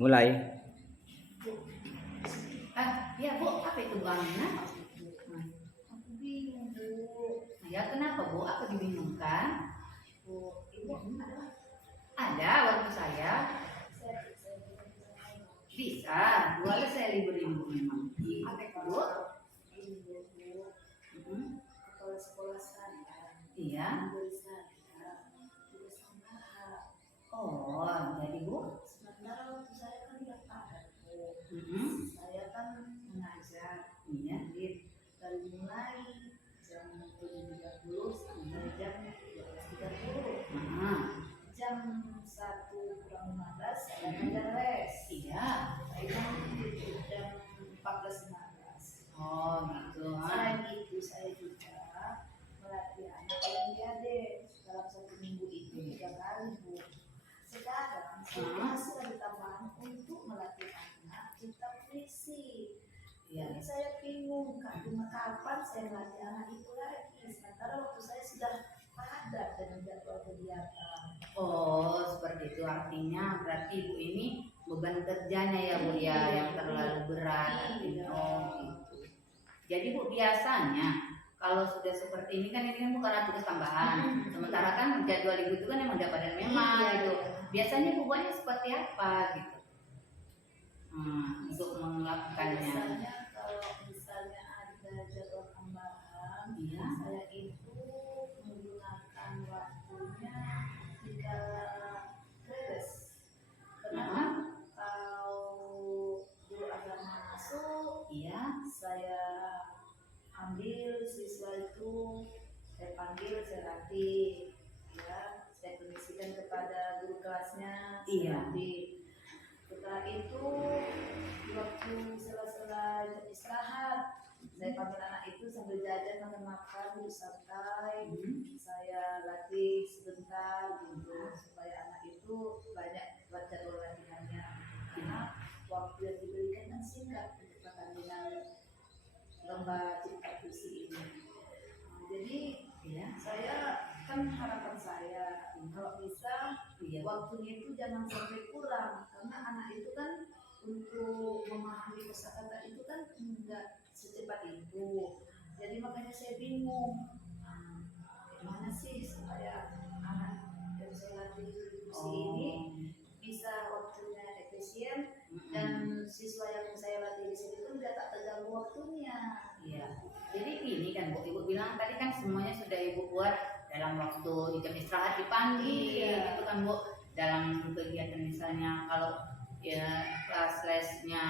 Mulai. Bu. Ya Bu, apa itu Bu Amina? Aku bingung Bu. Ya kenapa Bu? Apa dibingungkan? Bu, Ibu ada waktu saya. Bisa, boleh saya liburin Bu memang. Apa itu Bu? Kepala sekolah saya. Iya. Oh, jadi Bu? Sementara waktu saya kan nggak padat Bu. Saya kan mengajar. Iya. Dari mulai jam 7.30 sampai jam 12.30. Jam 1:15 saya ngajar les. Iya. Jam 14.15. Oh gitu. Selain itu saya juga melatih anak Olimpiade dalam 1 minggu itu 3 kali Bu. Sekarang saya masih ada tambahan untuk melatih anak kita puisi. Jadi saya bingung kapan saya melatih anak itu lagi. Sementara waktu saya sudah padat dengan jadwal kegiatan. Oh seperti itu, artinya berarti Ibu ini beban kerjanya ya Bu ya yang terlalu berat artinya. Oh gitu. Jadi Bu biasanya kalau sudah seperti ini kan bukan tugas tambahan. Sementara kan jadwal Ibu itu kan emang udah pada memang gitu. Biasanya Bu buatnya seperti apa gitu? Untuk melakukannya. Biasanya kalau misalnya ada jadwal tambahan, saya itu menggunakan waktunya jika kredes. Kenapa? Kalau guru agama masuk, saya ambil siswa itu, saya panggil, saya latih, saya kondisikan kepada guru kelasnya, saya latih. Setelah itu waktu sela-sela istirahat, saya panggil anak itu sambil jajan makan duduk santai, saya latih sebentar gitu supaya anak itu banyak baca latihannya. Karena waktu yang diberikan kan singkat untuk pertandingan lomba cipta puisi ini. Jadi saya kan harapan saya kalau bisa waktunya itu jangan sampai kurang, karena anak itu kan untuk memahami kosakata itu kan enggak secepat itu. Jadi makanya saya bingung gimana sih supaya anak yang saya latih puisi ini bisa waktunya efisien dan siswa yang saya latih di sini itu enggak tak terganggu waktunya. Iya. Jadi gini kan Bu, Ibu bilang tadi kan semuanya sudah Ibu buat dalam waktu di jam istirahat dipanggil gitu kan Bu, dalam kegiatan misalnya kalau ya kelas lesnya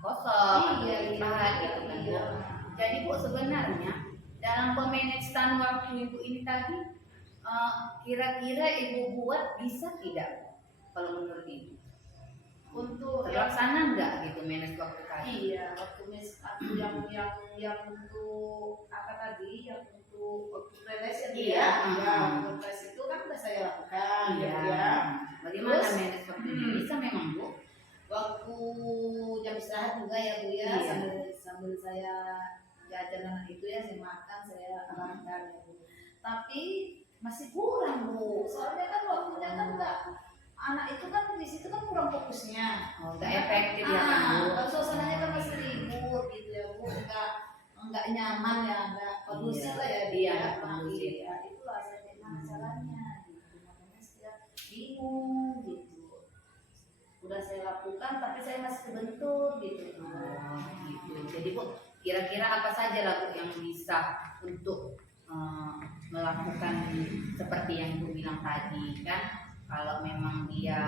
kosong istirahat gitu kan Bu. Jadi Bu sebenarnya dalam pemanagement waktu Ibu ini tadi kira-kira Ibu buat bisa tidak kalau menurut Ibu? Untuk terlaksana enggak gitu manage waktu tadi? Iya, waktu yang untuk apa tadi, yang untuk waktu preles untuk preles itu kan sudah saya lakukan. Bagaimana manage waktunya? Bisa memang Bu? Waktu jam istirahat juga ya Bu ya, sambil saya jajan anak itu saya makan, saya arahkan ya Bu. Tapi masih kurang Bu, soalnya kan waktunya kan enggak. Anak itu kan di situ kan kurang fokusnya, nggak efektif ya kan Bu. Kalau suasananya kan masih ribut gitu ya Bu, enggak nyaman ya, enggak kondusif lah ya dia. Itulah saya gimana caranya gitu, makanya saya bingung gitu. Udah saya lakukan tapi saya masih kebentur gitu. Gitu. Jadi Bu, kira-kira apa saja lah Bu yang bisa untuk melakukan seperti yang Ibu bilang tadi kan? Kalau memang dia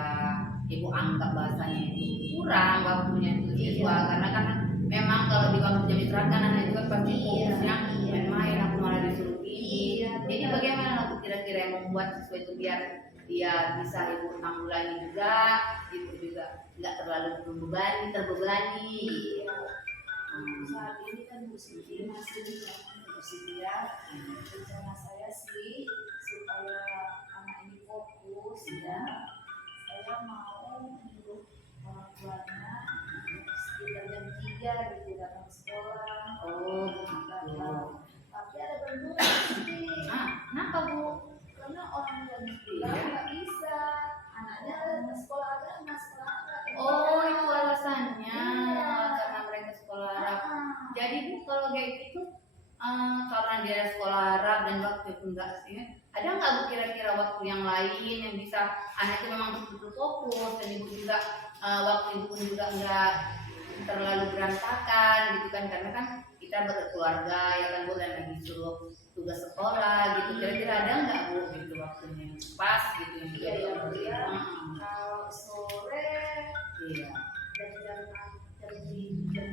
Ibu anggap bahasanya itu kurang waktunya itu siswa karena kan memang kalau di waktu jam istirahat kan anak juga pasti fokusnya main-main, aku malah disuruh ini. Jadi bagaimana aku kira-kira yang membuat siswa itu biar dia bisa Ibu tanggulangi juga, itu juga nggak terlalu terbebani. Saat ini kan Bu Siti masih dia rencana saya sih supaya anak ini fokus saya mau menyuruh orang tuanya sekitar jam 3 gitu datang sekolah. Tapi ada benturan sih. Kenapa Bu? Karena orang tuanya bilang nggak bisa, anaknya sekolah agama. Oh fokus, dan ibu juga waktu ibu pun juga nggak terlalu berantakan gitu kan, karena kan kita berkeluarga ya kan Bu, dan lagi suruh tugas sekolah gitu. Kira-kira ada nggak Bu gitu waktunya yang pas gitu yang Iya ya Bu ya. Hmm. Kalau sore Iya. jam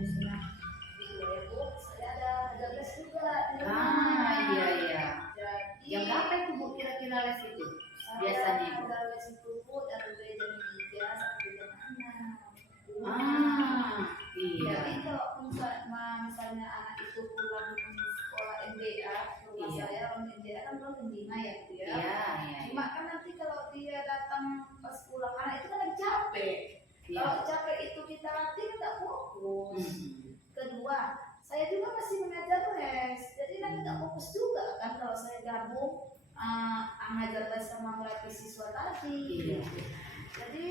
setengah tiga ya Bu, saya ada les juga di rumah. Ah iya iya. Jadi Yang berapa itu Bu kira-kira les itu? saya Biasanya Bu? ada les itu Bu dari jam 3 sampai jam 6. Ah iya. Jadi kalau misalnya anak itu pulang sekolah MDA, rumah Iya. saya orang MDA kan pulang jam 5 ya Bu ya. Iya iya. Cuma kan nanti kalau dia datang pas pulang anak itu kan lagi capek. Iya. Kalau capek itu kita latih kan nggak fokus. Kedua, saya juga masih mengajar les, jadi nanti nggak fokus juga kan kalau saya gabung mengajar les sama melatih siswa tadi. Iya. Jadi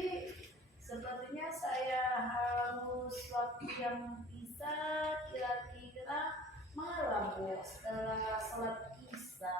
sepertinya saya harus waktu yang bisa kira-kira malam Bu, setelah sholat isya.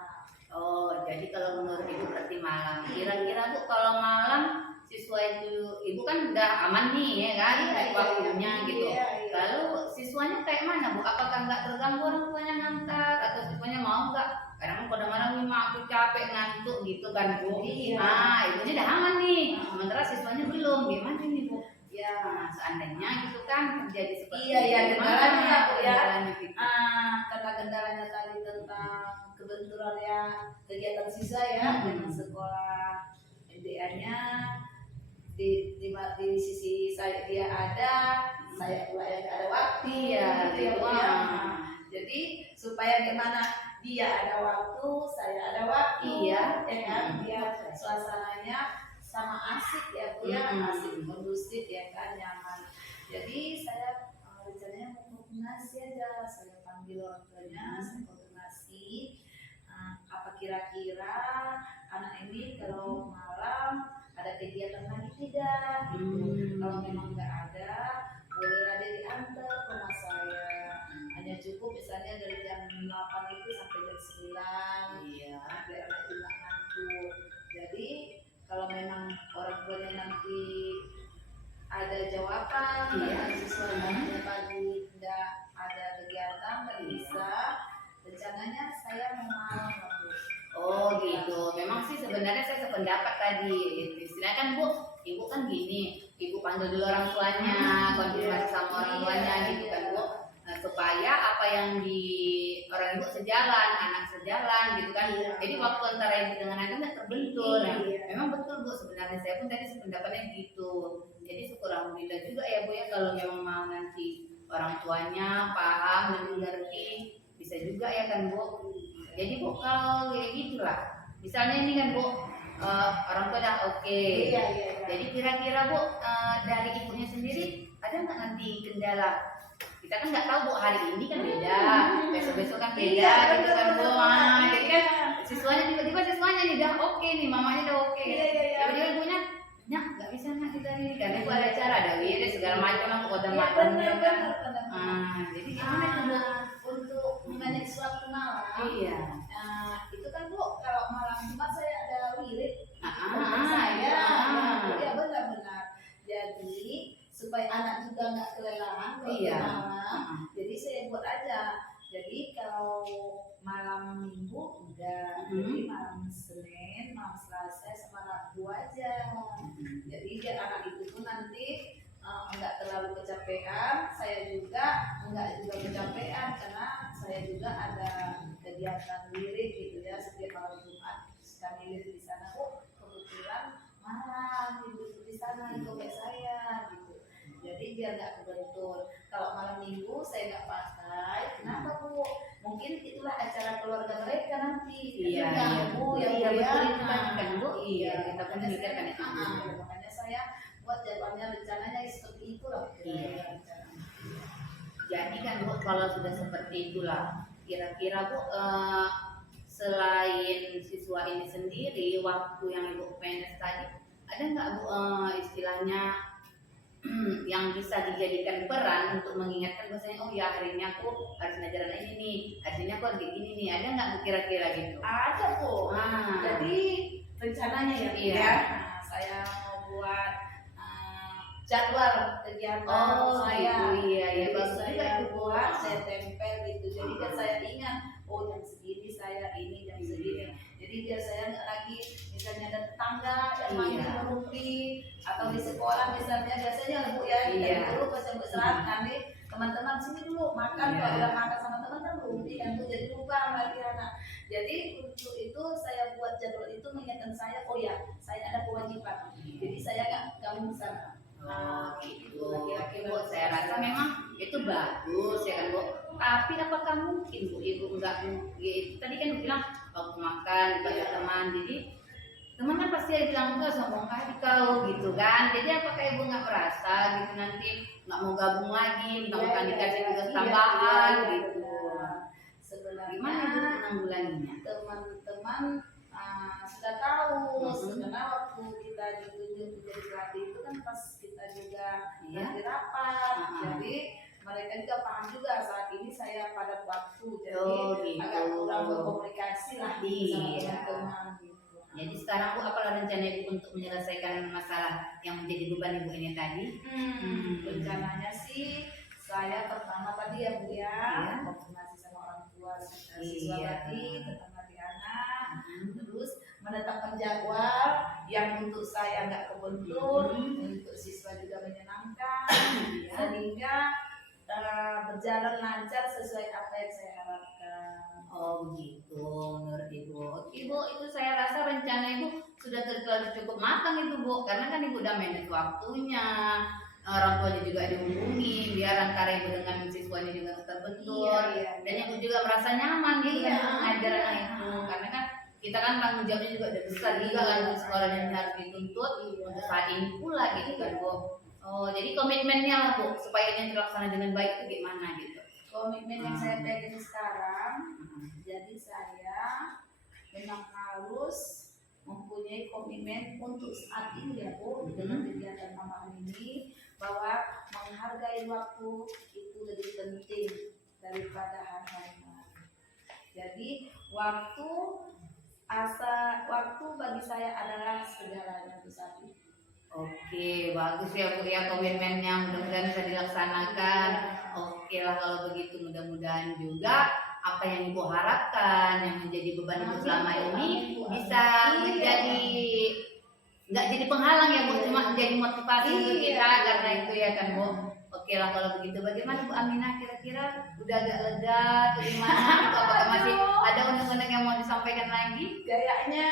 Oh, jadi kalau menurut Ibu berarti malam. Kira-kira Bu kalau malam siswa itu Ibu kan udah aman nih ya kan, Iya, waktunya iya, gitu. iya, iya. Lalu siswanya kayak mana Bu? Apakah nggak terganggu orang tuanya ngantar atau siswanya mau nggak? Kadang pada malam nih "Ma, aku capek ngantuk gitu kan Bu. Iya. Ah, ibunya udah aman nih. Sementara siswanya belum. Gimana nih Bu? Ya, Nah, seandainya gitu kan terjadi seperti Iya, iya, itu, kendalanya gimana Bu, ya. kendalanya gitu? kata kendalanya tadi tentang kebenturan ya kegiatan siswa ya dengan sekolah MDA-nya di sisi saya dia ada, saya pula yang ada waktu. Iya, gitu ya, gitu. Bu, ya. Jadi supaya gimana dia ada waktu, saya ada waktu, Iya. ya kan, biar suasananya sama asik ya Bu ya, asik kondusif ya kan, nyaman. Jadi saya rencananya mau koordinasi aja, saya panggil orang tuanya, saya koordinasi apa kira-kira anak ini kalau malam ada kegiatan lagi tidak gitu. Kalau memang nggak ada, bolehlah dia diantar ke rumah saya. Hanya cukup misalnya dari jam 8 itu sampai jam 9. Iya. Biar anak itu nggak ngantuk. Jadi kalau memang orang tuanya nanti ada jawaban, Iya. siswa yang pagi tidak ada kegiatan, nggak bisa. Rencananya saya mau malam Bu. Oh gitu. Memang sih sebenarnya saya sependapat tadi. Istilahnya kan Bu, Ibu kan gini, Ibu panggil dulu orang tuanya, konfirmasi sama orang tuanya gitu kan Bu. Nah, supaya apa yang di orang Ibu sejalan, anak sejalan gitu kan. Iya. Jadi waktu antara Ibu dengan anak nggak terbentur. Nah, Iya. memang betul Bu, sebenarnya saya pun tadi sependapatnya gitu. Jadi syukur alhamdulillah juga ya Bu ya, kalau memang mau nanti orang tuanya paham dan mengerti, bisa juga ya kan Bu. Jadi Bu kalau kayak gitulah, misalnya ini kan Bu, orang tua udah oke. Iya, iya, iya. Jadi kira-kira Bu, dari ibunya sendiri ada nggak nanti kendala? Kita kan nggak tahu Bu, hari ini kan beda, besok-besok kan beda Iya, gitu kan Bu. betul, betul. Jadi kan siswanya tiba-tiba siswanya nih udah oke nih, mamanya udah oke. Iya, iya, iya. Tiba-tiba ibunya, nyak nggak bisa nak kita ini karena itu ada acara, ada wirid segala macam aku kota Iya, makan. benar. Jadi gimana tuh Bu? Untuk memanage waktu malam. Iya. Itu kan Bu, kalau malam Jumat saya ada wirid. Iya. Ya benar-benar. Jadi supaya anak juga nggak kelelahan kalau Iya. malam, jadi saya buat aja. Jadi kalau malam Minggu udah, jadi malam Senin, malam Selasa sama Rabu aja. Jadi biar anak itu tuh nanti enggak terlalu kecapean, saya juga enggak juga kecapean karena saya juga ada kegiatan wirid gitu ya setiap malam Jumat kami wirid di sana. Oh kebetulan malam ibu di sana di komplek saya gitu. Jadi biar nggak kebentur. Kalau malam Minggu saya nggak pakai. Kenapa Bu? Mungkin itulah acara keluarga mereka nanti. Iya, Bu iya, ya Bu ya. betul itu kan Bu. Iya, kita kan makanya mikirkan saya- itu. makanya saya buat jadwalnya rencananya seperti itulah. Iya. Jadi kan Bu, kalau sudah seperti itulah, kira-kira Bu, selain siswa ini sendiri, waktu yang Ibu PNS tadi, ada nggak Bu istilahnya yang bisa dijadikan peran untuk mengingatkan bahwasanya oh ya hari ini aku harus ngajar anak ini nih, hari ini aku harus kayak gini nih, ada nggak Bu kira-kira gitu? Ada Bu. Jadi rencananya ya Bu Iya. ya. Nah, saya mau buat jadwal kegiatan Oh saya. gitu, iya iya, Jadi bagus juga saya itu, Bu. buat, saya tempel gitu. Jadi kan saya ingat, oh jam segini saya ini, jam segini. Jadi biar saya nggak lagi misalnya ada tetangga yang manggil Iya. merumpi, atau di sekolah misalnya biasanya Bu ya kita Iya. dulu pas jam istirahat nanti teman-teman sini dulu makan, Iya. kalau udah makan sama teman kan merumpi kan Bu, jadi lupa lagi anak. Jadi untuk itu saya buat jadwal itu mengingatkan saya, oh ya saya ada kewajiban. Jadi saya nggak bisa. Oh gitu, Bu, saya rasa memang itu bagus ya kan Bu. Tapi apakah mungkin Bu Ibu enggak, ya, itu tadi kan Bu bilang waktu makan dibaca teman, jadi teman kan pasti ada bilang enggak sombong kali kau gitu kan. Jadi apakah Ibu nggak merasa gitu nanti nggak mau gabung lagi, mentang-mentang dikasih tugas tambahan gitu. Sebenarnya Gimana Ibu menanggulanginya? teman-teman sudah tahu sebenarnya waktu kita ditunjuk menjadi pelatih itu kan pas kita juga Iya. lagi rapat, jadi mereka juga paham juga saat ini saya padat waktu, jadi Oh, gitu. agak kurang berkomunikasi lah Iya. sama teman-teman gitu. Jadi sekarang Bu, apa rencana Ibu untuk menyelesaikan masalah yang menjadi beban Ibu ini tadi? Rencananya sih saya pertama tadi ya Bu ya, Iya. koordinasi sama orang tua siswa Iya. tadi tentang latih anak, terus menetapkan jadwal yang untuk saya nggak kebentur, untuk siswa juga menyenangkan, Iya. sehingga berjalan lancar sesuai apa yang saya harapkan. Oh begitu, menurut Ibu. Oke Bu, itu saya rasa rencana Ibu sudah terlalu cukup matang itu Bu, karena kan Ibu udah manage waktunya, orang tuanya juga dihubungi, biar antara Ibu dengan siswanya juga terbentur, Iya. dan Ibu juga merasa nyaman gitu Iya. kan mengajar anak itu, karena kan kita kan tanggung jawabnya juga udah besar juga kan Bu, sekolah yang harus dituntut untuk saat ini pula gitu kan Bu. Oh jadi komitmennya lah Bu, supaya ini terlaksana dengan baik itu gimana gitu? Komitmen yang saya pegang sekarang, jadi saya memang harus mempunyai komitmen untuk saat ini ya Bu, dengan kegiatan tambahan ini, bahwa menghargai waktu itu lebih penting daripada hari-hari lain. Jadi waktu bagi saya adalah segalanya Bu Safi. Oke, bagus ya Bu ya komitmennya, mudah-mudahan bisa dilaksanakan. Oke lah kalau begitu, mudah-mudahan juga apa yang Ibu harapkan yang menjadi beban Ibu selama ini bisa menjadi nggak jadi penghalang ya Bu, cuma menjadi motivasi untuk kita karena itu ya kan Bu. Oke lah kalau begitu, bagaimana Bu Aminah, kira-kira udah agak lega atau gimana? Atau apakah masih ada undang-undang yang mau disampaikan lagi? Kayaknya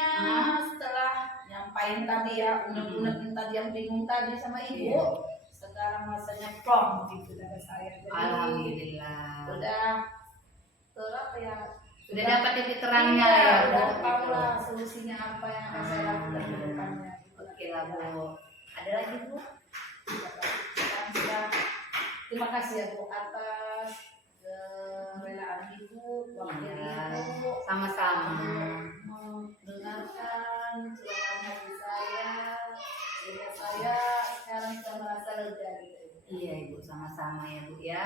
setelah nyampain tadi ya undang-undang tadi yang bingung tadi sama Ibu, Iya. sekarang masanya plong gitu dari saya. Jadi Alhamdulillah. udah terap ya. Sudah dapat titik terangnya Iya, ya Bu. udah tahu Gitu. lah solusinya apa yang akan saya lakukan ke depannya. Oke lah Bu. Ada lagi Bu? Terima kasih ya Bu atas kerelaan Ibu, waktu Iya. Ibu Sama-sama. mendengarkan curahan hati saya, sehingga saya sekarang sudah merasa lega gitu. Iya Ibu, sama-sama ya Bu ya.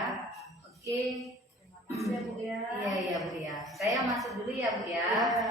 Oke. Terima kasih ya Bu ya. Iya Bu ya. Saya masuk dulu ya Bu ya. Ya.